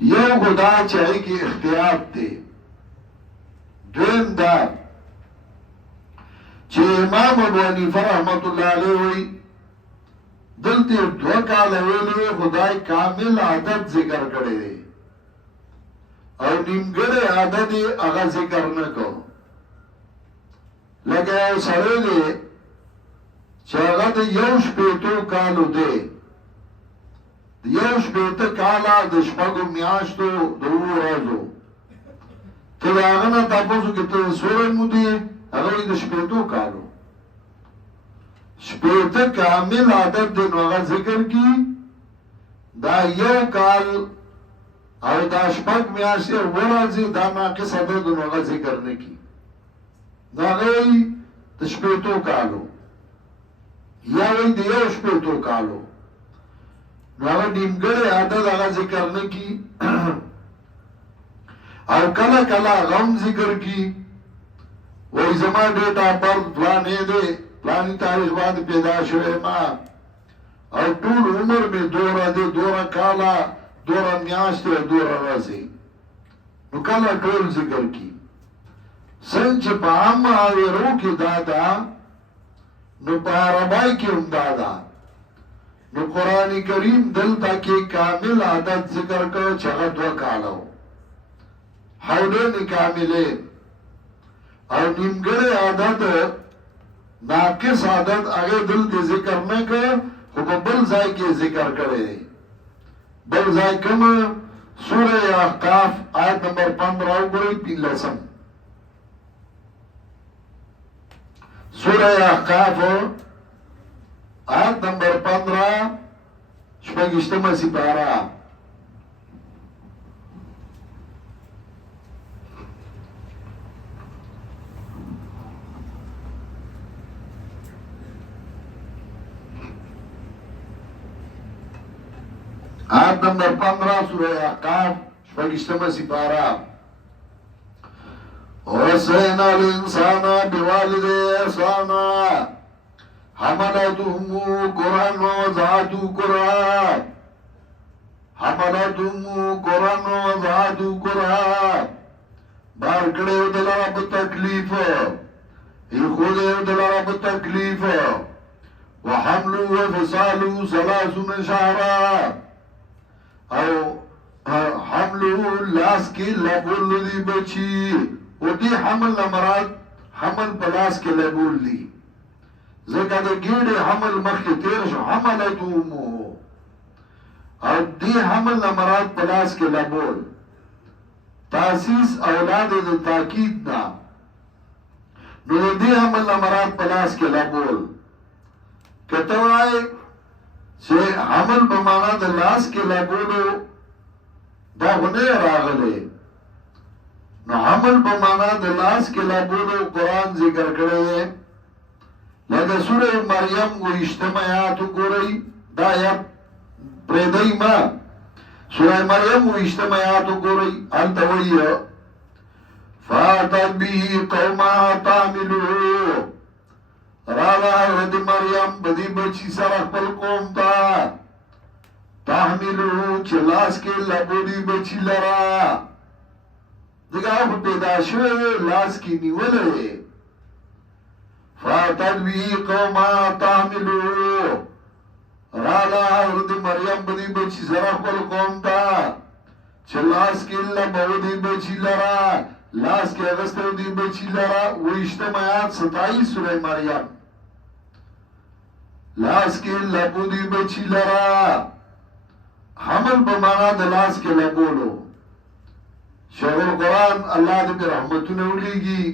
یو خدا چاہی کی اختیار تے دویم دا چه امام ابو حنیفه رحمت اللہ علیہ ہوئی دلتے دو کال ویلے خدای کامل عادت ذکر کرے دے او نیمگڑے عادت اغا ذکر نکو لگے او سرے دے چاگا دے یوش پیتو کالو دے یوش پیتو کالا دشپاگو میاشتو دو رازو تل آغانا تاپوسو کتا سورن مو دی اغوی دشپیتو کالو شپیتا کامل عادت دن وغا ذکر کی دا یو کال او دا شپاگ میاشتی ورازی دا ناقص عدد دن وغا ذکر نکی دا غوی دشپیتو کالو یا وی دیو شپیتو کالو نو اغا نیمگڑ عدد اغا ذکر نکی او کلا کلا غم ذکر کی وی زمان ڈیٹا پر پلانے دے پلانی تاریخ بعد پیدا شوئے ما او طول عمر میں دورا دے دورا کالا دورا میاشتے دورا رازی نو کلا طول ذکر کی سنچ پا عام آویرو کی دادا نو پا عربائی کی ام دادا نو قرآن کریم دلتا کی کامل عادت ذکر کر چغت و کالو حولین کاملین او نیمگڑ عادت ناقص عادت آگے دل دے ذکر میں کر خوب بل زائی کے ذکر کرے بل زائی کم سورہ احقاف آیت نمبر 15 گوئی پین لسم سورہ احقاف آیت نمبر 15 شپگشتم سپارہ آیت نمبر 15 سورہ احقاف شپگشتم سپارہ وَوَصَّيْنَا الْإِنسَانَ بِوَالِدَيْهِ إِحْسَانًا حَمَلَتْهُ أُمُّهُ كُرْهًا وَوَضَعَتْهُ كُرْهًا بار کڑے ہو دلارا بتکلیف خود ہو دلارا بتکلیف وحملو وفصالو 30 شهرا او حملو لاس کی لبول دی بچی و دی حمل نمراد حمل پلاس کے لبول دی ذکر دا گیڑے حمل مخی تیر شو حملتو امو او دی حمل نمراد پلاس کے لبول تاسیس اولاد دا تاکید نا نو دی حمل نمراد پلاس کے لبول کتوائی چه حمل بمانا دا لاس کے لبولو دا غنے راغلے نو حمل بمانا دا لاس کے لبولو قرآن ذکر کرے لگا سورہ مریم و اجتماعاتو گورئی دا یا پریدئی ما سورہ مریم و اجتماعاتو گورئی انتوئی فاتت بی قوما تعملو رالا رد مریم بدی بچی سرخ پل قوم تا تحملو چلاس کے لبودی بچی لرا دیگا خود پیدا شوئے لاس کی نیولے فاتت بی قوما تحملو رالا رد مریم بدی بچی سرخ پل قوم تا چلاس کے لبودی بچی لرا لاس کے اغسطر دی بچی لرا و اجتماعات 27 سورہ مریم لاس کے لبو دی بچی لرا حمل بمانا دا لاس کے لبولو شغل قرآن اللہ دی رحمتو نولی گی